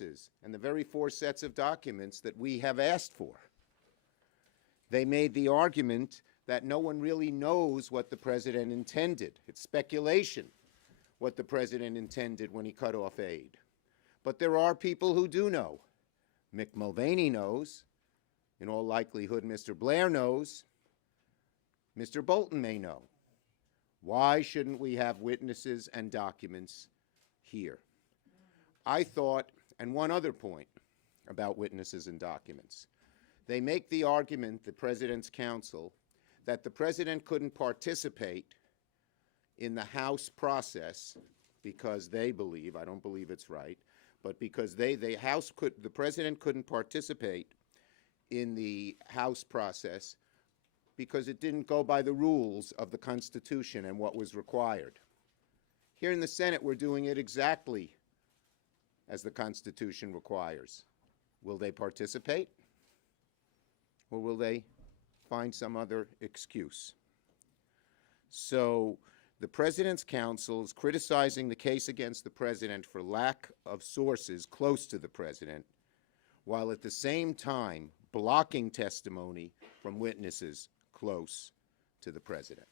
and the very 4 sets of documents that we have asked for. They made the argument that no one really knows what the president intended. It's speculation what the president intended when he cut off aid. But there are people who do know. Mick Mulvaney knows. In all likelihood, Mr. Blair knows. Mr. Bolton may know. Why shouldn't we have witnesses and documents here? I thought, and one other point about witnesses and documents. They make the argument, the President's counsel, that the President couldn't participate in the House process because they believe, I don't believe it's right, but because the President couldn't participate in the House process because it didn't go by the rules of the Constitution and what was required. Here in the Senate, we're doing it exactly as the Constitution requires. Will they participate? Or will they find some other excuse? So the President's counsel is criticizing the case against the President for lack of sources close to the President, while at the same time blocking testimony from witnesses close to the President.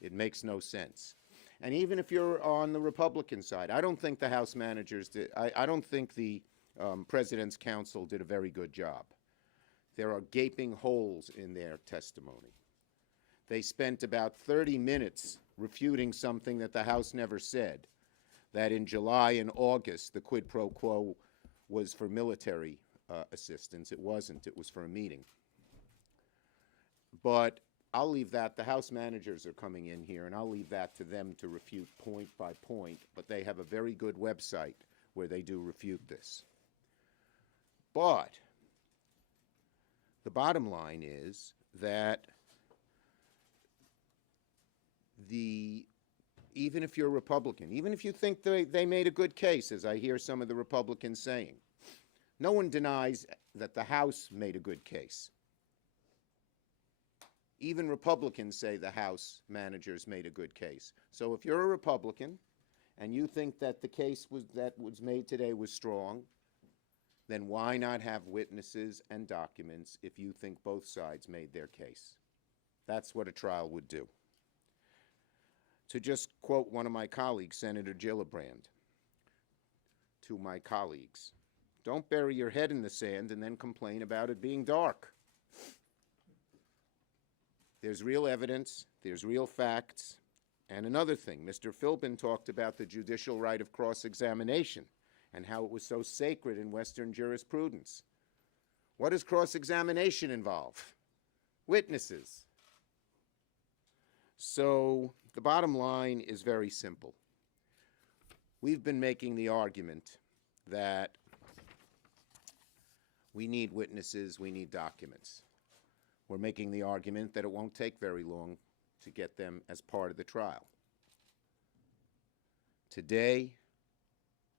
It makes no sense. And even if you're on the Republican side, I don't think the House managers did, I don't think the President's counsel did a very good job. There are gaping holes in their testimony. They spent about 30 minutes refuting something that the House never said, that in July and August the quid pro quo was for military assistance. It wasn't. It was for a meeting. But I'll leave that. The House managers are coming in here, and I'll leave that to them to refute point by point. But they have a very good website where they do refute this. But the bottom line is that even if you're a Republican, even if you think they made a good case, as I hear some of the Republicans saying, no one denies that the House made a good case. Even Republicans say the House managers made a good case. So if you're a Republican and you think that the case that was made today was strong, then why not have witnesses and documents if you think both sides made their case? That's what a trial would do. To just quote one of my colleagues, Senator Gillibrand, to my colleagues, don't bury your head in the sand and then complain about it being dark. There's real evidence, there's real facts, and another thing, Mr. Philbin talked about the judicial right of cross-examination and how it was so sacred in Western jurisprudence. What does cross-examination involve? Witnesses. So the bottom line is very simple. We've been making the argument that we need witnesses, we need documents. We're making the argument that it won't take very long to get them as part of the trial. Today,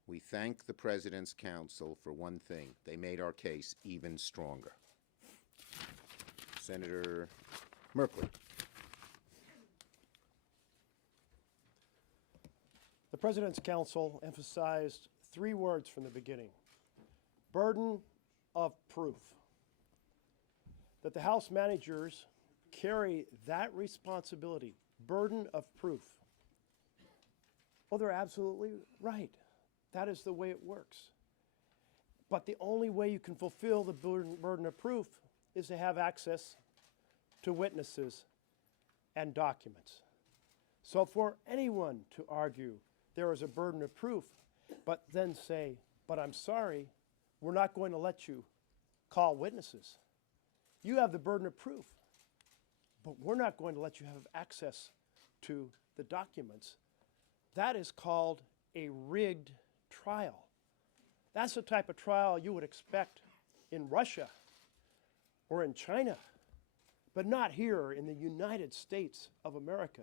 we thank the President's counsel for one thing. They made our case even stronger. Senator Merkley. The President's counsel emphasized 3 words from the beginning: burden of proof. That the House managers carry that responsibility, burden of proof. Well, they're absolutely right. That is the way it works. But the only way you can fulfill the burden of proof is to have access to witnesses and documents. So for anyone to argue there is a burden of proof, but then say, but I'm sorry, we're not going to let you call witnesses. You have the burden of proof, but we're not going to let you have access to the documents. That is called a rigged trial. That's the type of trial you would expect in Russia or in China, but not here in the United States of America,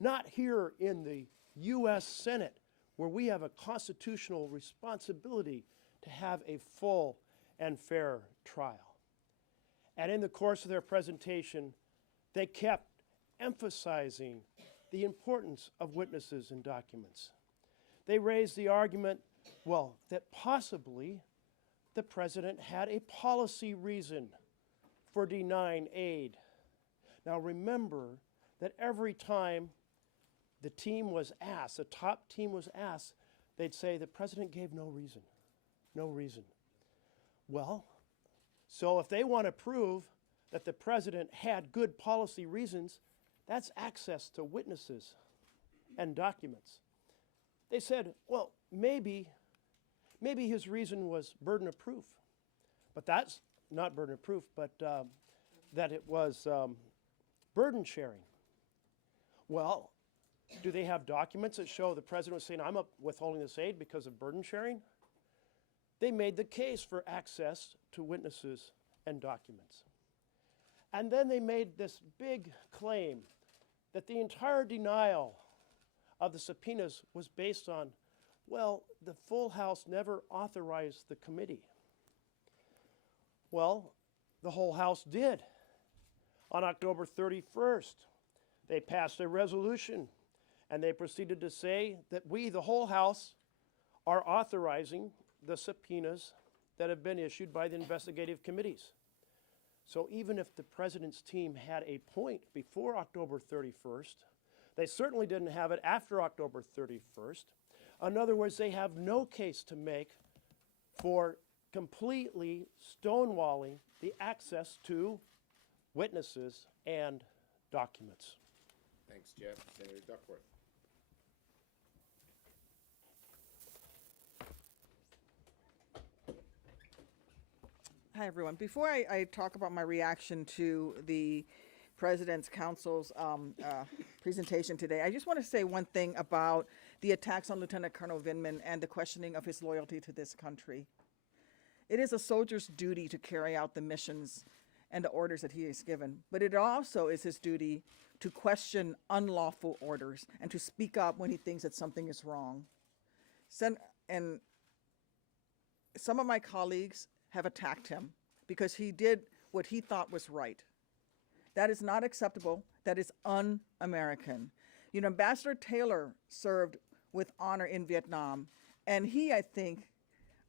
not here in the U.S. Senate, where we have a constitutional responsibility to have a full and fair trial. And in the course of their presentation, they kept emphasizing the importance of witnesses and documents. They raised the argument Well, that possibly the president had a policy reason for denying aid. Now remember that every time the team was asked, the top team was asked, they'd say the president gave no reason. No reason. Well, so if they want to prove that the president had good policy reasons, that's access to witnesses and documents. They said, well, maybe his reason was burden of proof. But that's not burden of proof, but that it was burden sharing. Well, do they have documents that show the president was saying, I'm withholding this aid because of burden sharing? They made the case for access to witnesses and documents. And then they made this big claim that the entire denial of the subpoenas was based on, well, the full House never authorized the committee. Well, the whole House did. On October 31st, they passed a resolution, and they proceeded to say that we, the whole House, are authorizing the subpoenas that have been issued by the investigative committees. So even if the president's team had a point before October 31st, they certainly didn't have it after October 31st. In other words, they have no case to make for completely stonewalling the access to witnesses and documents. Thanks, Jeff. Senator Duckworth. Hi, everyone. Before I talk about my reaction to the President's Council's presentation today, I just want to say one thing about the attacks on Lieutenant Colonel Vindman and the questioning of his loyalty to this country. It is a soldier's duty to carry out the missions and the orders that he is given, but it also is his duty to question unlawful orders and to speak up when he thinks that something is wrong. And some of my colleagues have attacked him because he did what he thought was right. That is not acceptable. That is un-American. You know, Ambassador Taylor served with honor in Vietnam, and he, I think,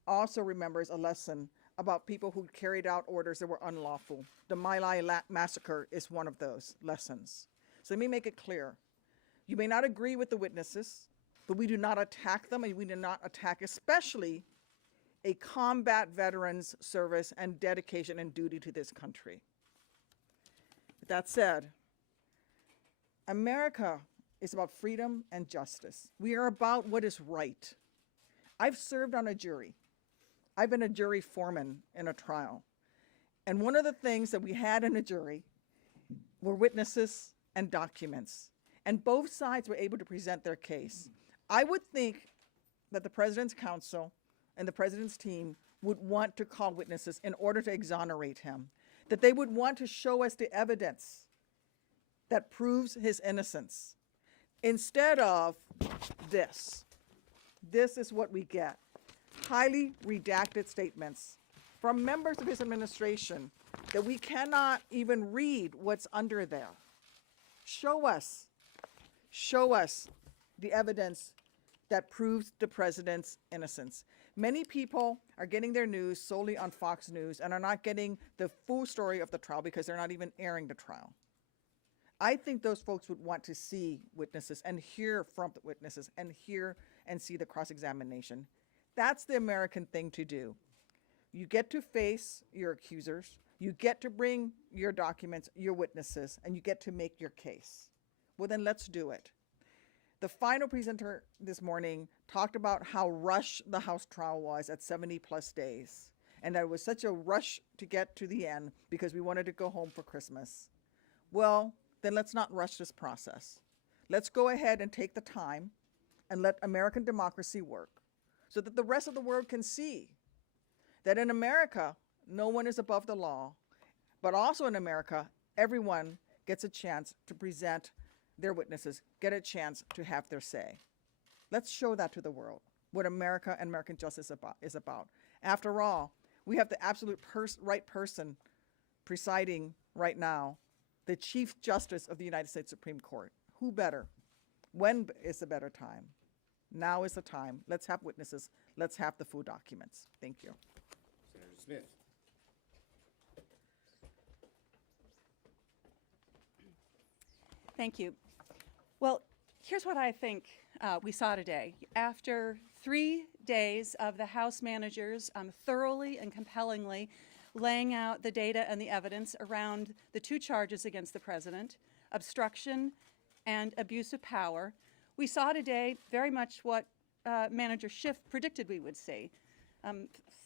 also remembers a lesson about people who carried out orders that were unlawful. The My Lai massacre is one of those lessons. So let me make it clear. You may not agree with the witnesses, but we do not attack them, and we do not attack especially a combat veteran's service and dedication and duty to this country. With that said, America is about freedom and justice. We are about what is right. I've served on a jury. I've been a jury foreman in a trial. And one of the things that we had in a jury were witnesses and documents. And both sides were able to present their case. I would think that the President's Council and the president's team would want to call witnesses in order to exonerate him, that they would want to show us the evidence that proves his innocence. Instead of this is what we get. Highly redacted statements from members of his administration that we cannot even read what's under there. Show us the evidence that proves the president's innocence. Many people are getting their news solely on Fox News and are not getting the full story of the trial because they're not even airing the trial. I think those folks would want to see witnesses and hear from the witnesses and hear and see the cross-examination. That's the American thing to do. You get to face your accusers, you get to bring your documents, your witnesses, and you get to make your case. Well, then let's do it. The final presenter this morning talked about how rushed the House trial was at 70 plus days. And that it was such a rush to get to the end because we wanted to go home for Christmas. Well, then let's not rush this process. Let's go ahead and take the time and let American democracy work so that the rest of the world can see that in America, no one is above the law, but also in America, everyone gets a chance to present their witnesses, get a chance to have their say. Let's show that to the world, what America and American justice is about. After all, we have the absolute right person presiding right now, the Chief Justice of the United States Supreme Court. Who better? When is the better time? Now is the time. Let's have witnesses. Let's have the full documents. Thank you. Senator Smith. Thank you. Well, here's what I think we saw today. After 3 days of the House managers thoroughly and compellingly laying out the data and the evidence around the 2 charges against the president, obstruction and abuse of power, we saw today very much what Manager Schiff predicted we would see.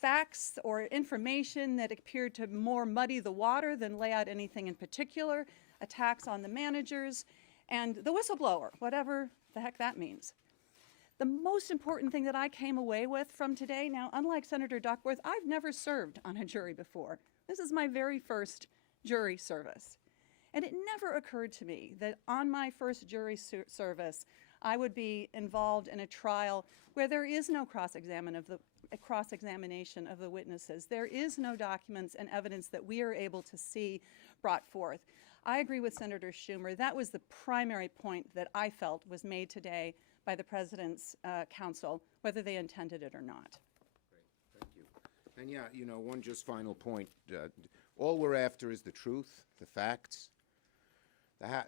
Facts or information that appeared to more muddy the water than lay out anything in particular, attacks on the managers, and the whistleblower, whatever the heck that means. The most important thing that I came away with from today, now unlike Senator Duckworth, I've never served on a jury before. This is my very first jury service. And it never occurred to me that on my first jury service, I would be involved in a trial where there is no cross-examination of the witnesses. There is no documents and evidence that we are able to see brought forth. I agree with Senator Schumer. That was the primary point that I felt was made today by the President's counsel, whether they intended it or not. Great, thank you. And yeah, you know, one just final point. All we're after is the truth, the facts.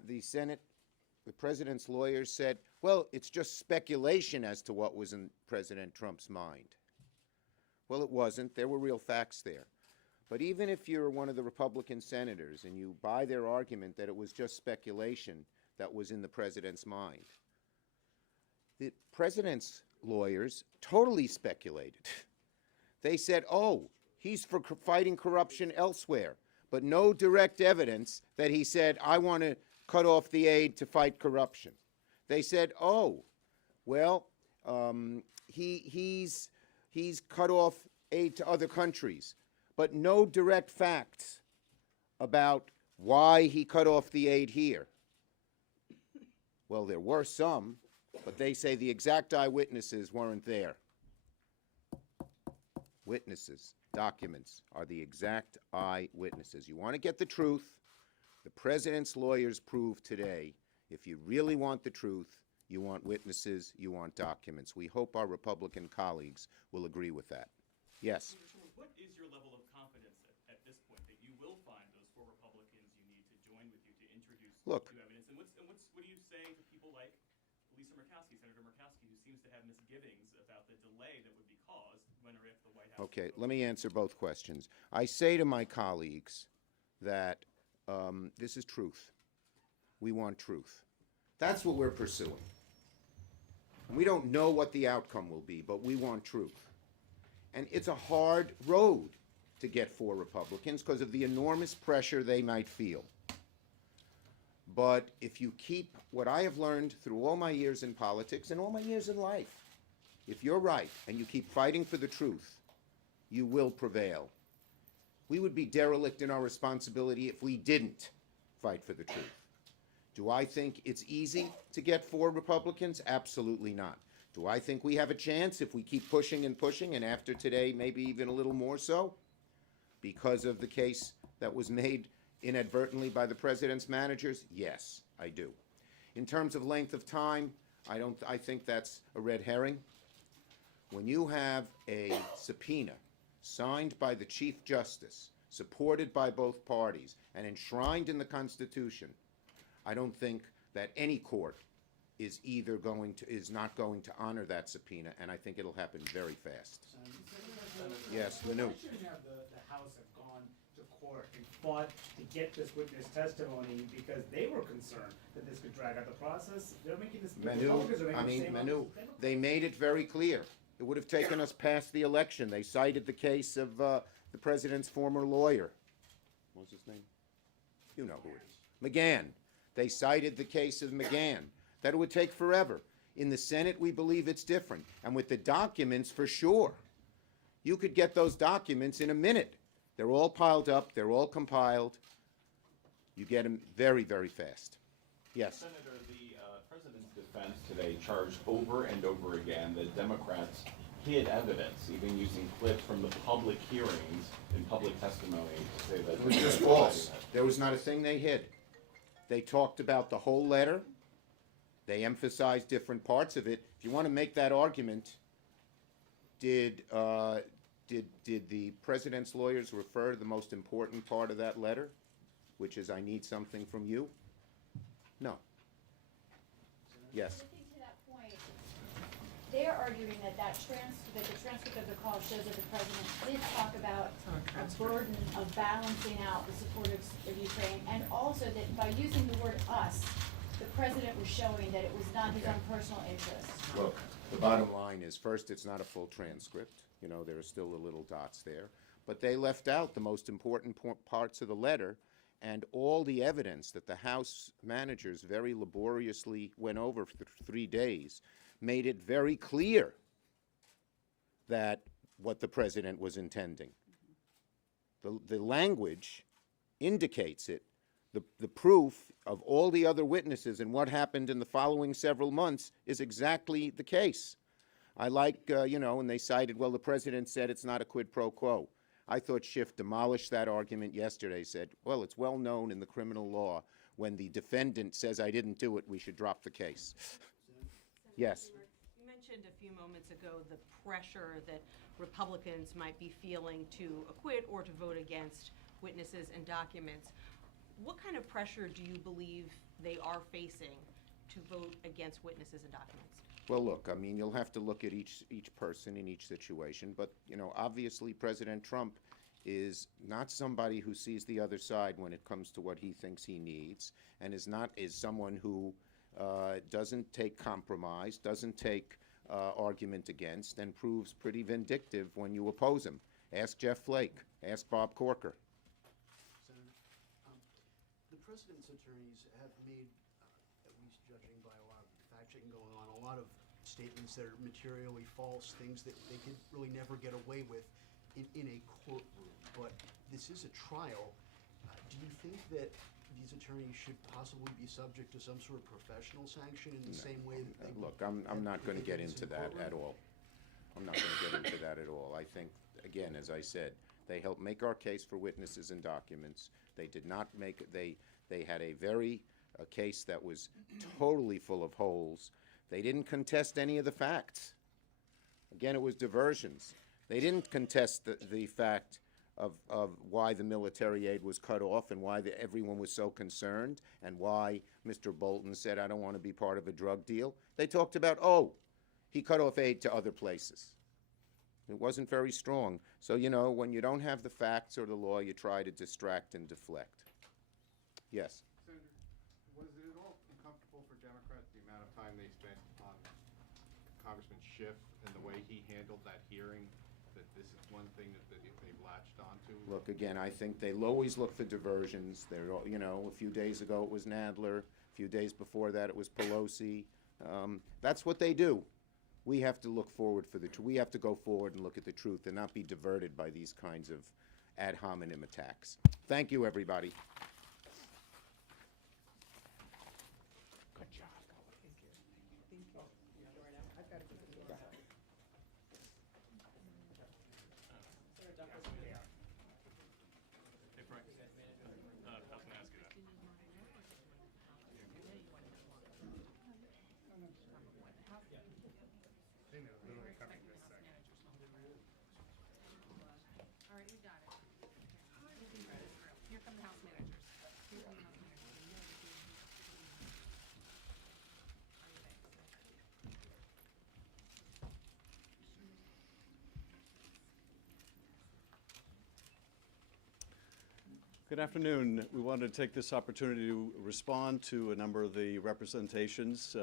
The Senate, the President's lawyers said, well, it's just speculation as to what was in President Trump's mind. Well, it wasn't. There were real facts there. But even if you're one of the Republican senators and you buy their argument that it was just speculation that was in the president's mind, the president's lawyers totally speculated. They said, oh, he's for fighting corruption elsewhere, but no direct evidence that he said, I want to cut off the aid to fight corruption. They said, oh, well, he's cut off aid to other countries, but no direct facts about why he cut off the aid here. Well, there were some, but they say the exact eyewitnesses weren't there. Witnesses, documents, are the exact eyewitnesses. You want to get the truth? The president's lawyers proved today, if you really want the truth, you want witnesses, you want documents. We hope our Republican colleagues will agree with that. Yes? What is your level of confidence at this point that you will find those 4 Republicans you need to join with you to introduce Look. new evidence? And what do you say to people like Lisa Murkowski, Senator Murkowski, who seems to have misgivings about the delay that would be caused when or if the White House... Okay, let me answer both questions. I say to my colleagues that this is truth. We want truth. That's what we're pursuing. And we don't know what the outcome will be, but we want truth. And it's a hard road to get 4 Republicans because of the enormous pressure they might feel. But if you keep what I have learned through all my years in politics and all my years in life, if you're right and you keep fighting for the truth, you will prevail. We would be derelict in our responsibility if we didn't fight for the truth. Do I think it's easy to get 4 Republicans? Absolutely not. Do I think we have a chance if we keep pushing and pushing, and after today, maybe even a little more so? Because of the case that was made inadvertently by the president's managers? Yes, I do. In terms of length of time, I think that's a red herring. When you have a subpoena signed by the Chief Justice, supported by both parties, and enshrined in the Constitution, I don't think that any court is not going to honor that subpoena, and I think it'll happen very fast. Yes, Manu. Why shouldn't have the House have gone to court and fought to get this witness testimony because they were concerned that this could drag out the process? They're making this. Manu, they made it very clear. It would have taken us past the election. They cited the case of the president's former lawyer. What was his name? You know who it is. McGahn. They cited the case of McGahn. That it would take forever. In the Senate, we believe it's different. And with the documents, for sure. You could get those documents in a minute. They're all piled up. They're all compiled. You get them very, very fast. Yes? Senator, the president's defense today charged over and over again that Democrats hid evidence, even using clips from the public hearings and public testimony to say that... It was just false. There was not a thing they hid. They talked about the whole letter. They emphasized different parts of it. If you want to make that argument, Did the president's lawyers refer to the most important part of that letter, which is I need something from you? No. Yes. I think to that point, they're arguing that that the transcript of the call shows that the president did talk about a burden of balancing out the support of Ukraine, and also that by using the word us, the president was showing that it was not his own personal interest. Look, the bottom line is, first, it's not a full transcript. You know, there are still the little dots there. But they left out the most important parts of the letter, and all the evidence that the House managers very laboriously went over for 3 days made it very clear that what the president was intending. The language indicates it. The proof of all the other witnesses and what happened in the following several months is exactly the case. I like, you know, and they cited, well, the president said it's not a quid pro quo. I thought Schiff demolished that argument yesterday, said, well, it's well known in the criminal law when the defendant says I didn't do it, we should drop the case. Yes. You mentioned a few moments ago the pressure that Republicans might be feeling to acquit or to vote against witnesses and documents. What kind of pressure do you believe they are facing to vote against witnesses and documents? Well, look, I mean, you'll have to look at each person in each situation, but, you know, obviously President Trump is not somebody who sees the other side when it comes to what he thinks he needs, and is someone who doesn't take compromise, doesn't take argument against, and proves pretty vindictive when you oppose him. Ask Jeff Flake, ask Bob Corker. Senator, the president's attorneys have made, at least judging by a lot of fact-checking going on, a lot of statements that are materially false, things that they could really never get away with in a courtroom. But this is a trial. Do you think that these attorneys should possibly be subject to some sort of professional sanction in the same way that they Look, I'm not going to get into that at all. I'm not going to get into that at all. I think, again, as I said, they helped make our case for witnesses and documents. They did not make, they had a case that was totally full of holes. They didn't contest any of the facts. Again, it was diversions. They didn't contest the fact of why the military aid was cut off and why everyone was so concerned and why Mr. Bolton said, I don't want to be part of a drug deal. They talked about, oh, he cut off aid to other places. It wasn't very strong. So, you know, when you don't have the facts or the law, you try to distract and deflect. Yes? Senator, was it at all uncomfortable for Democrats the amount of time they spent on Congressman Schiff and the way he handled that hearing, that this is one thing that they've latched onto? Look, again, I think they always look for diversions. They're, you know, a few days ago it was Nadler. A few days before that it was Pelosi. That's what they do. We have to look forward for the truth. We have to go forward and look at the truth and not be diverted by these kinds of ad hominem attacks. Thank you, everybody. Good job. Hey, Frank. I was gonna ask you that. They know, literally coming this second. All right, we got it. Here come the House managers. Here come the House managers. Good afternoon. We wanted to take this opportunity to respond to a number of the representations